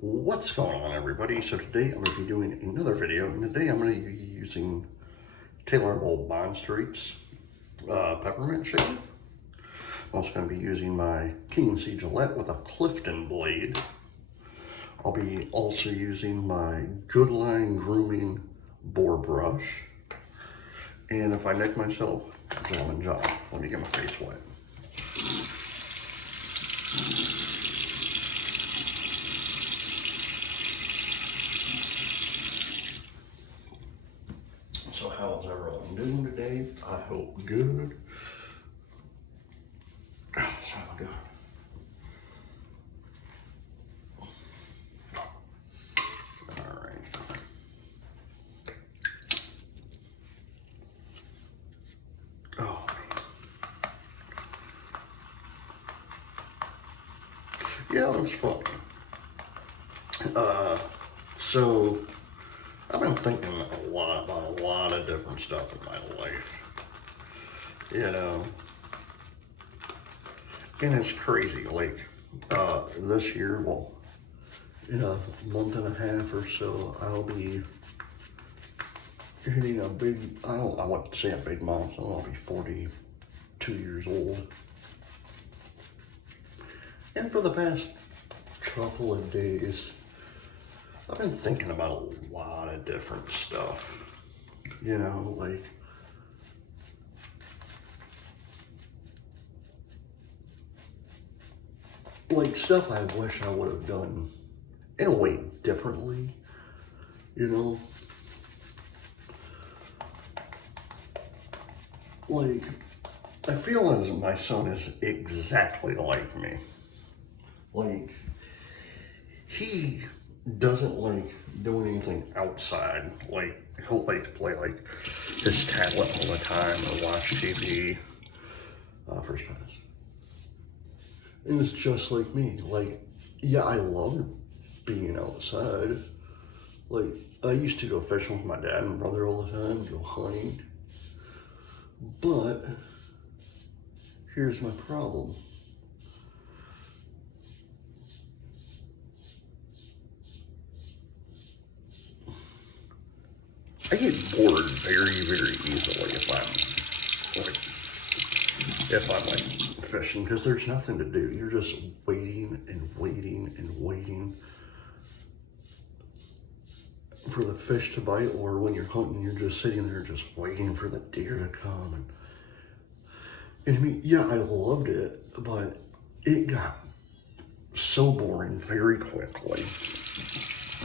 What's going on, everybody? So today I'm going to be doing another video, and today I'm going to be using Tailorable Bond Street's Peppermint shave. I'm also going to be using my King & Gillette with a Clifton blade. I'll be also using my Goodline Grooming Boar Brush. And if I nick myself, gentleman John, let me get my face wet. So how's everyone doing today? I hope good. So good. All right. Oh. Yeah, it was fun. So I've been thinking a lot of different stuff in my life, you know, and it's crazy. Like this year, well, in a month and a half or so, I'll be hitting a big, I wouldn't say a big milestone, I'll be 42 years old. And for the past couple of days, I've been thinking about a lot of different stuff, you know, like stuff I wish I would have done in a way differently, you know. Like, I feel as my son is exactly like me. Like, he doesn't like doing anything outside. Like, he'll like to play like his tablet all the time or watch TV. First pass. And it's just like me. Like, yeah, I love being outside. Like, I used to go fishing with my dad and brother all the time, go hunting. But here's my problem. I get bored very easily if I'm like fishing, because there's nothing to do. You're just waiting and waiting and waiting for the fish to bite, or when you're hunting, you're just sitting there just waiting for the deer to come. And I mean, yeah, I loved it, but it got so boring very quickly.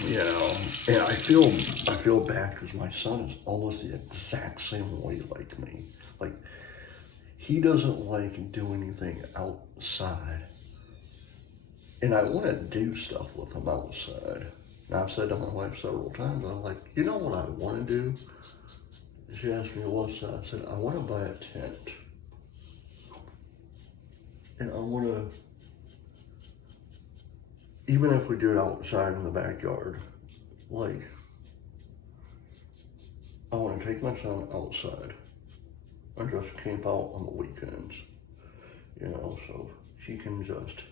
You know, and I feel bad because my son is almost the exact same way like me. Like, he doesn't like doing anything outside. And I want to do stuff with him outside. And I've said to my wife several times, I'm like, you know what I want to do? She asked me, what's that? I said, I want to buy a tent. And I want to, even if we do it outside in the backyard, like, I want to take my son outside and just camp out on the weekends, you know, so he can just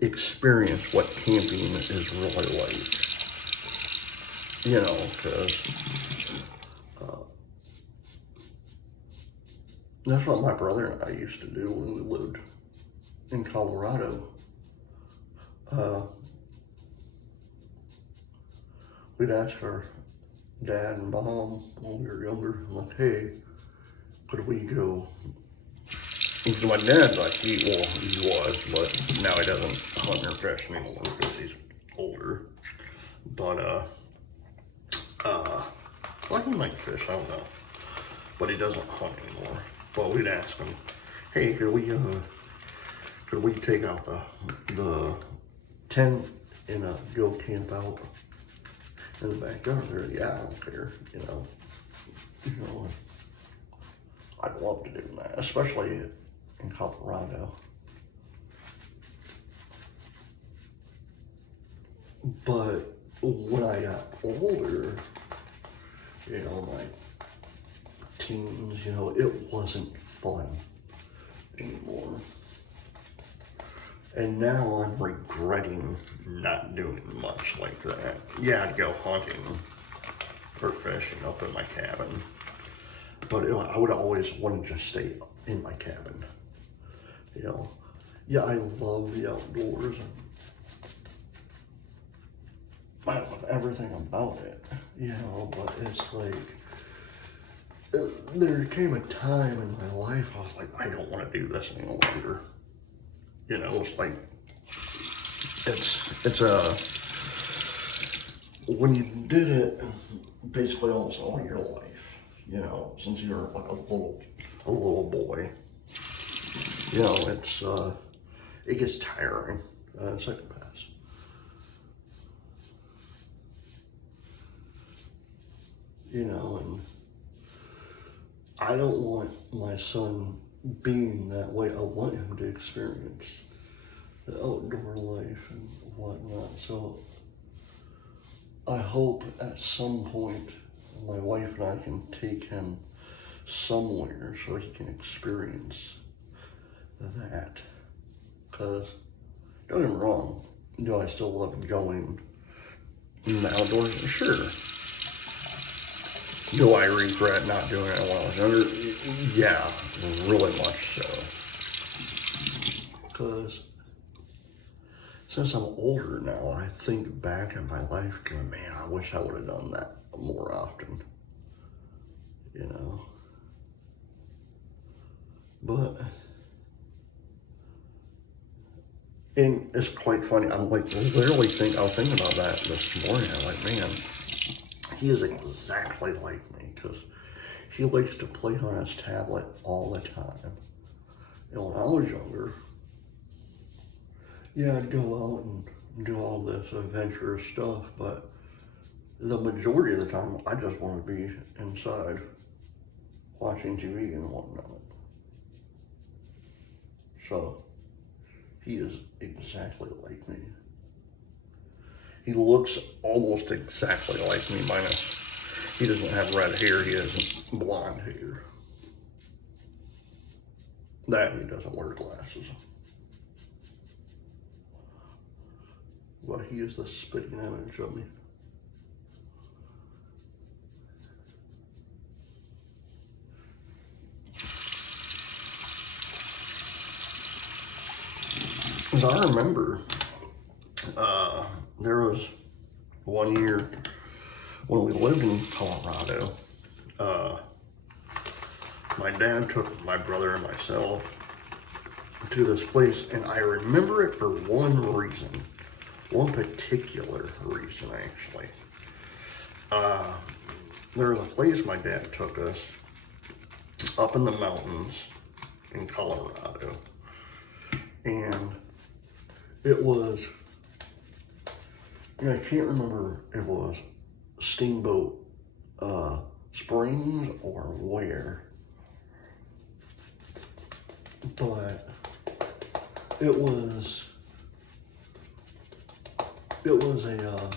experience what camping is really like, you know, because that's what my brother and I used to do when we lived in Colorado. We'd ask our dad and mom when we were younger, like, hey, could we go? And so my dad's like, he was, but now he doesn't hunt or fish anymore because he's older. But, well, he might fish, I don't know. But he doesn't hunt anymore. But we'd ask him, hey, could we take out the tent and go camp out in the backyard? They're like, yeah, I don't care, you know. I'd love to do that, especially in Colorado. But when I got older, you know, my teens, you know, it wasn't fun anymore. And now I'm regretting not doing much like that. Yeah, I'd go hunting or fishing up in my cabin. But I would always want to just stay in my cabin. You know, yeah, I love the outdoors and I love everything about it, you know, but it's like, there came a time in my life I was like, I don't want to do this any longer. You know, it's like, it's when you did it basically almost all your life, you know, since you were like a little boy, you know, it gets tiring, second pass. You know, and I don't want my son being that way. I want him to experience the outdoor life and whatnot. So I hope at some point my wife and I can take him somewhere so he can experience that. Because, don't get me wrong, do I still love going in the outdoors? Sure. Do I regret not doing it when I was younger? Yeah, really much so. Because since I'm older now, I think back in my life going, man, I wish I would have done that more often. You know? But, and it's quite funny. I'm like, I was thinking about that this morning. I'm like, man, he is exactly like me because he likes to play on his tablet all the time. You know, when I was younger, yeah, I'd go out and do all this adventurous stuff, but the majority of the time, I just want to be inside watching TV and whatnot. So, he is exactly like me. He looks almost exactly like me, minus he doesn't have red hair, he has blonde hair. That he doesn't wear glasses. But he is the spitting image of me. As I remember, there was one year when we lived in Colorado, my dad took my brother and myself to this place, and I remember it for one reason, one particular reason actually. There was a place my dad took us up in the mountains in Colorado, and it was, I can't remember if it was Steamboat Springs or where, but it was a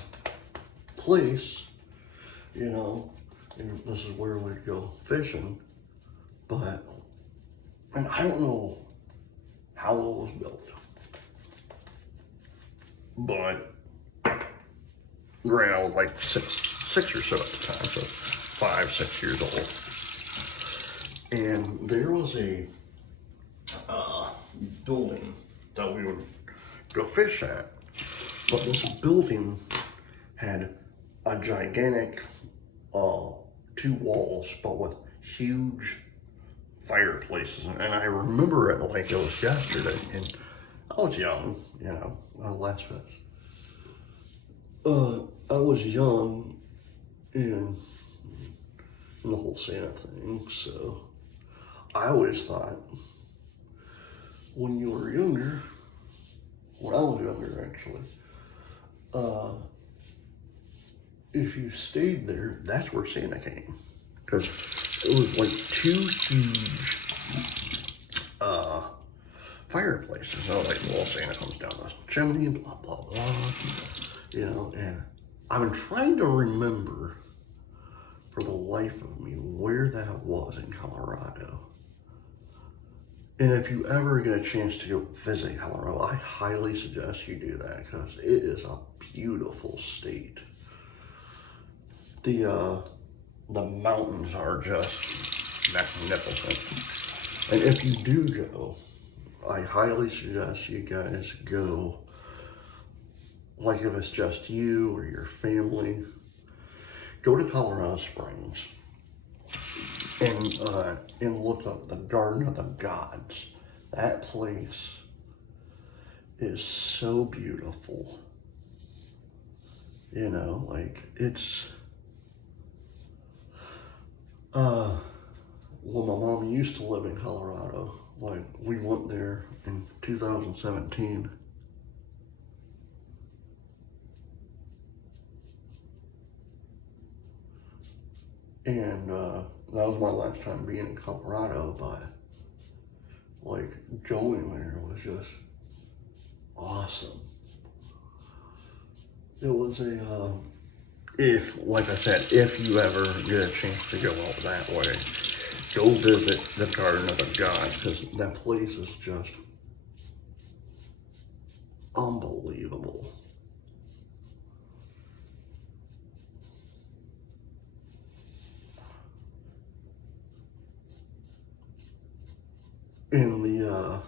place, you know, and this is where we'd go fishing, but, and I don't know how it was built, but granted, I was like six or so at the time, so 5, 6 years old. And there was a building that we would go fish at. But this building had a gigantic 2 walls, but with huge fireplaces. And I remember it like it was yesterday. And I was young, you know, last fest. I was young in the whole Santa thing, so I always thought when you were younger, when I was younger actually, if you stayed there, that's where Santa came. Because it was like 2 huge fireplaces. And I was like, well, Santa comes down the chimney, blah, blah, blah. You know, and I've been trying to remember for the life of me where that was in Colorado. And if you ever get a chance to go visit Colorado, I highly suggest you do that because it is a beautiful state. The mountains are just magnificent. And if you do go, I highly suggest you guys go, like if it's just you or your family, go to Colorado Springs and look up the Garden of the Gods. That place is so beautiful. You know, like it's, well, my mom used to live in Colorado. Like we went there in 2017. And that was my last time being in Colorado, but like going there was just awesome. It was if, like I said, if you ever get a chance to go out that way, go visit the Garden of the Gods, because that place is just unbelievable. And the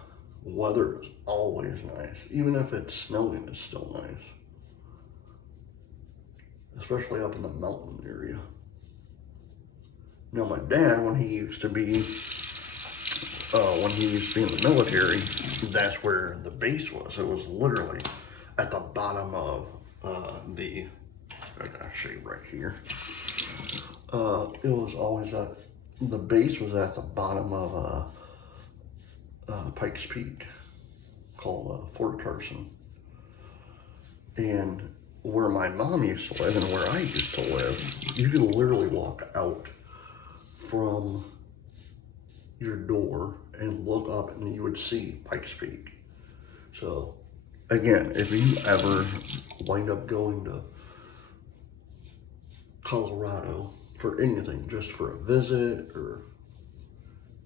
weather is always nice. Even if it's snowing, it's still nice. Especially up in the mountain area. Now my dad, when he used to be in the military, that's where the base was. It was literally at the bottom of I gotta show you right here. It was always the base was at the bottom of Pikes Peak, called Fort Carson. And where my mom used to live and where I used to live, you can literally walk out from your door and look up and you would see Pikes Peak. So again, if you ever wind up going to Colorado for anything, just for a visit or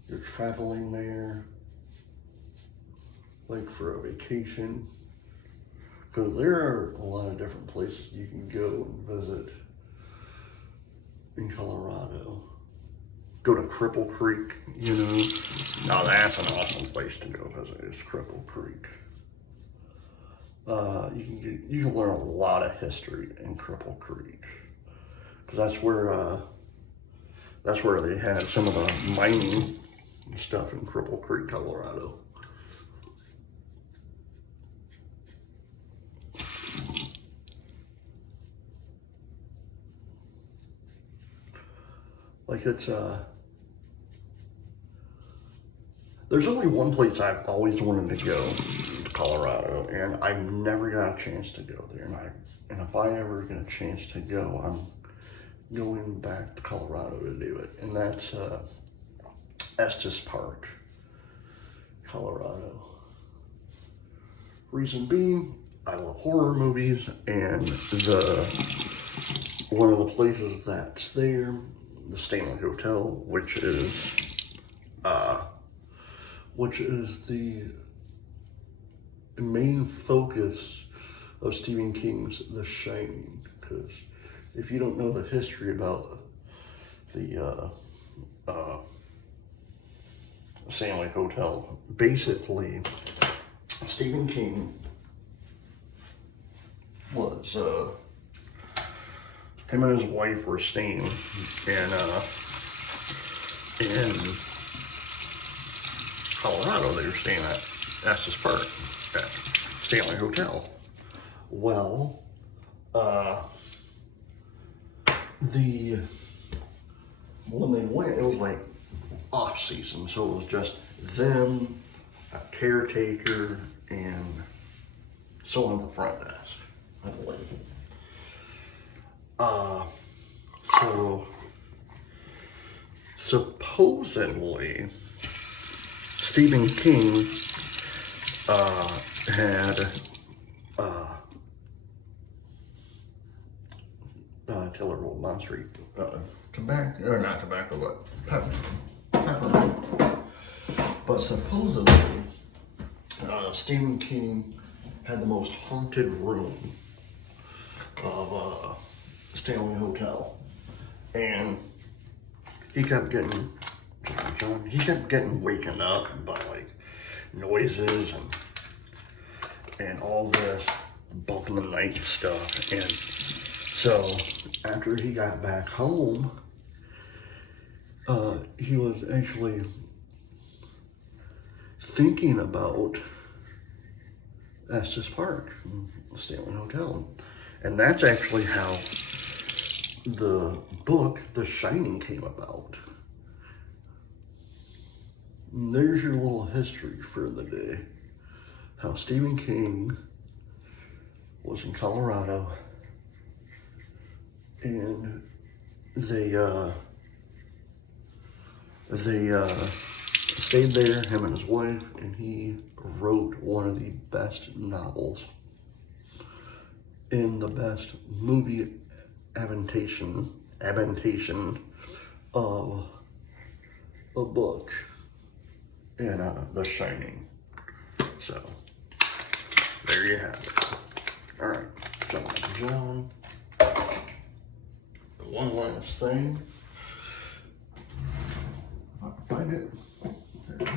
you're traveling there, like for a vacation, because there are a lot of different places you can go and visit in Colorado. Go to Cripple Creek, you know. Now that's an awesome place to go visit, is Cripple Creek. You can learn a lot of history in Cripple Creek, because that's where they had some of the mining stuff in Cripple Creek, Colorado. Like it's there's only one place I've always wanted to go to Colorado, and I've never got a chance to go there. And if I ever get a chance to go, I'm going back to Colorado to do it. And that's Estes Park, Colorado. Reason being, I love horror movies, and one of the places that's there, the Stanley Hotel, which is the main focus of Stephen King's The Shining. Because if you don't know the history about the Stanley Hotel, basically Stephen King was him and his wife were staying in Colorado. They were staying at Estes Park at Stanley Hotel. Well, when they went, it was like off season, so it was just them, a caretaker, and someone at the front desk, I believe. So supposedly Stephen King had Killer Roll Monster tobacco, or not tobacco, but peppermint. But supposedly, Stephen King had the most haunted room of Stanley Hotel. And he kept getting, he kept getting waken up by like noises and all this bump in the night stuff. And so after he got back home, he was actually thinking about Estes Park, Stanley Hotel. And that's actually how the book, The Shining, came about. And there's your little history for the day. How Stephen King was in Colorado, and they stayed there, him and his wife, and he wrote one of the best novels in the best movie adaptation of a book in The Shining. So there you have it. All right, jumping down. One last thing. If I can find it. There it is.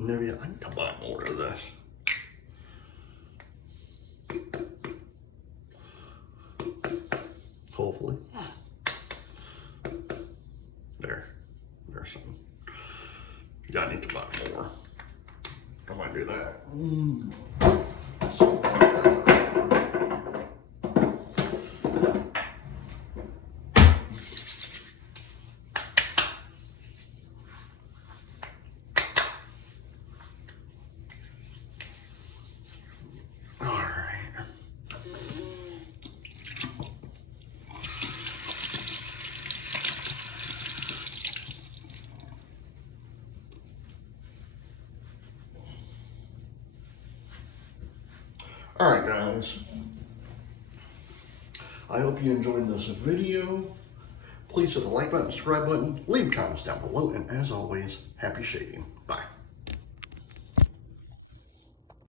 Maybe I need to buy more of this. Hopefully. There's some. Yeah, I need to buy more. I might do that. Something like that. Alright guys, I hope you enjoyed this video. Please hit the like button, subscribe button, leave comments down below, and as always, happy shading. Bye.